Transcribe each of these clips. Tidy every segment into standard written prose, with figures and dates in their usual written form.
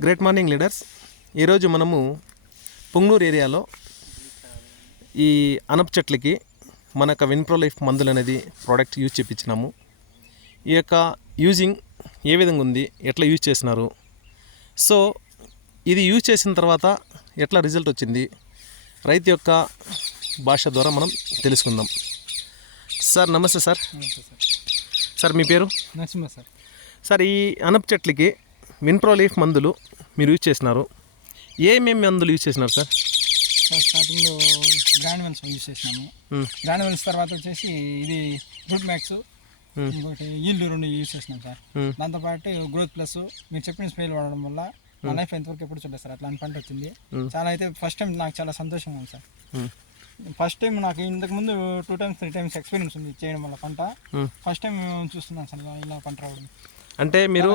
Great morning leaders. ఈరోజు మనము పుంగనూరు ఏరియాలో ఈ అనప చెట్లకి మన యొక్క విన్ప్రో లైఫ్ మందులు అనేది ప్రోడక్ట్ యూజ్ చేయించినాము. ఈ యొక్క యూజింగ్ ఏ విధంగా ఉంది, ఎట్లా యూజ్ చేసినారు, సో ఇది యూజ్ చేసిన తర్వాత ఎట్లా రిజల్ట్ వచ్చింది, రైతు యొక్క భాష ద్వారా మనం తెలుసుకుందాం. సార్ నమస్తే సార్. సార్ మీ పేరు? నరసింహ సార్. సార్ ఈ అనప చెట్లకి విన్ప్రో లైఫ్ మందులు మీరు యూజ్ చేసినారు, ఏమేమి మందులు యూజ్ చేసినారు సార్? స్టార్టింగ్లో గ్రాన్యువల్స్ యూజ్ చేసినాము. గ్రాన్యువల్స్ తర్వాత వచ్చేసి ఇది రూట్ మ్యాక్స్, ఇంకోటి ఈల్డ్ 2 యూజ్ చేసినాం సార్. దాంతోపాటు గ్రోత్ ప్లస్ మీరు చెప్పిన స్ప్రేలు వాడడం వల్ల నా లైఫ్ ఎంతవరకు ఎప్పుడు చూడలేదు సార్. అట్లాంటి పంట వచ్చింది. చాలా అయితే ఫస్ట్ టైం నాకు చాలా సంతోషంగా ఉంది సార్. ఫస్ట్ టైం నాకు ఇంతకుముందు 2 times 3 times ఎక్స్పీరియన్స్ ఉంది చేయడం వల్ల పంట. ఫస్ట్ టైం చూస్తున్నాను సార్ ఇలా పంట రావడం. అంటే మీరు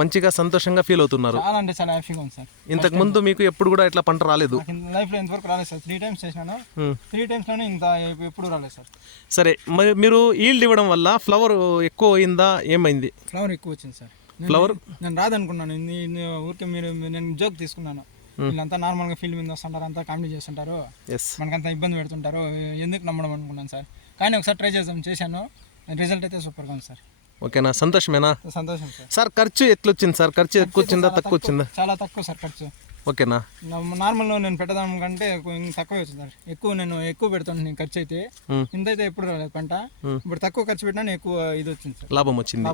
మంచిగా సంతోషంగా ఫీల్ అవుతున్నారు? చాలా అంటే చాలా హ్యాపీగా ఉంది సార్. ఇంతకు ముందు మీకు ఎప్పుడు కూడా ఇట్లా పంట రాలేదు? లైఫ్లో ఎంతవరకు రాలేదు సార్. 3 times చేసినాను. 3 timesలోనే ఇంత ఎప్పుడు రాలేదు సార్. సరే, మరి మీరు ఈల్డ్ ఇవ్వడం వల్ల ఫ్లవర్ ఎక్కువ అయిందా, ఏమైంది? ఫ్లవర్ ఎక్కువ వచ్చింది సార్. ఫ్లవర్ నేను రాదనుకున్నాను. ఊరికే నేను జోక్ తీసుకున్నాను. వీళ్ళంతా నార్మల్గా ఫీల్డ్ మీద వస్తుంటారు, అంతా కామెడీ చేస్తుంటారు, మనకంతా ఇబ్బంది పెడుతుంటారు, ఎందుకు నమ్మడం అనుకున్నాను సార్. కానీ ఒకసారి ట్రై చేశాను. రిజల్ట్ అయితే సూపర్గా ఉంది సార్. ఓకేనా, సంతోషమేనా? సంతోషం సార్. సార్ ఖర్చు ఎట్లా వచ్చింది సార్? ఖర్చు ఎక్కువ వచ్చిందా, తక్కువ వచ్చిందా? చాలా తక్కువ సార్ ఖర్చు. ఓకేనా, నార్మల్గా నేను పెట్టదాం కంటే తక్కువే వచ్చింది సార్. ఎక్కువ పెడతాను నేను ఖర్చు అయితే. ఇంతైతే ఎప్పుడు రాలేదు పంట. ఇప్పుడు తక్కువ ఖర్చు పెట్టినా ఎక్కువ ఇది వచ్చింది సార్, లాభం వచ్చింది.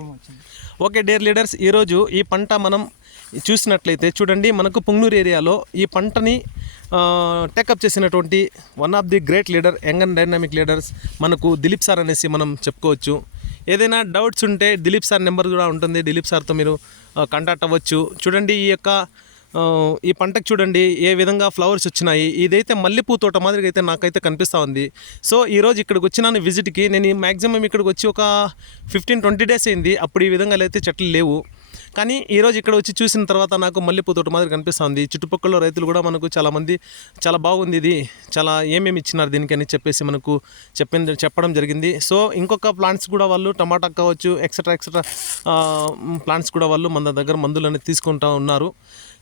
ఓకే డియర్ లీడర్స్, ఈరోజు ఈ పంట మనం చూసినట్లయితే చూడండి, మనకు పుంగనూరు ఏరియాలో ఈ పంటని టేకప్ చేసినటువంటి one of the great leader, young and dynamic leaders మనకు దిలీప్ సార్ అనేసి మనం చెప్పుకోవచ్చు. ఏదైనా డౌట్స్ ఉంటే దిలీప్ సార్ నెంబర్ కూడా ఉంటుంది, దిలీప్ సార్తో మీరు కాంటాక్ట్ అవ్వచ్చు. చూడండి ఈ పంటకు చూడండి ఏ విధంగా ఫ్లవర్స్ వచ్చినాయి. ఇదైతే మల్లెపూ తోట మాదిరిగా అయితే నాకైతే కనిపిస్తూ ఉంది. సో ఈరోజు ఇక్కడికి వచ్చినాను విజిట్కి. నేను మ్యాక్సిమం ఇక్కడికి వచ్చి ఒక 15-20 days అయింది. అప్పుడు ఈ విధంగా అయితే చెట్లు లేవు. కానీ ఈరోజు ఇక్కడ వచ్చి చూసిన తర్వాత నాకు మల్లెపూ తోట మాదిరి కనిపిస్తుంది. చుట్టుపక్కల రైతులు కూడా మనకు చాలామంది చాలా బాగుంది, ఇది చాలా ఏమేమి ఇచ్చినారు దీనికి అని చెప్పేసి మనకు చెప్పడం జరిగింది. సో ఇంకొక ప్లాంట్స్ కూడా వాళ్ళు టమాటా కావచ్చు, ఎక్సెట్రా ప్లాంట్స్ కూడా వాళ్ళు మన దగ్గర మందులు అనేది తీసుకుంటూ ఉన్నారు.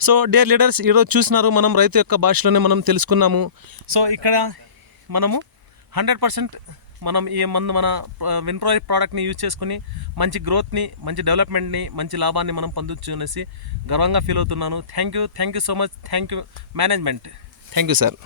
సో డియర్ లీడర్స్, ఈరోజు చూసినారు మనం రైతు యొక్క భాషలోనే మనం తెలుసుకున్నాము. సో ఇక్కడ మనము 100% మనం ఈ మందు మన విన్ప్రో ప్రోడక్ట్ని యూజ్ చేసుకుని మంచి గ్రోత్ని, మంచి డెవలప్మెంట్ని, మంచి లాభాన్ని మనం పొందొచ్చు అనేసి గర్వంగా ఫీల్ అవుతున్నాను. Thank you so much. Thank you management. Thank you sir.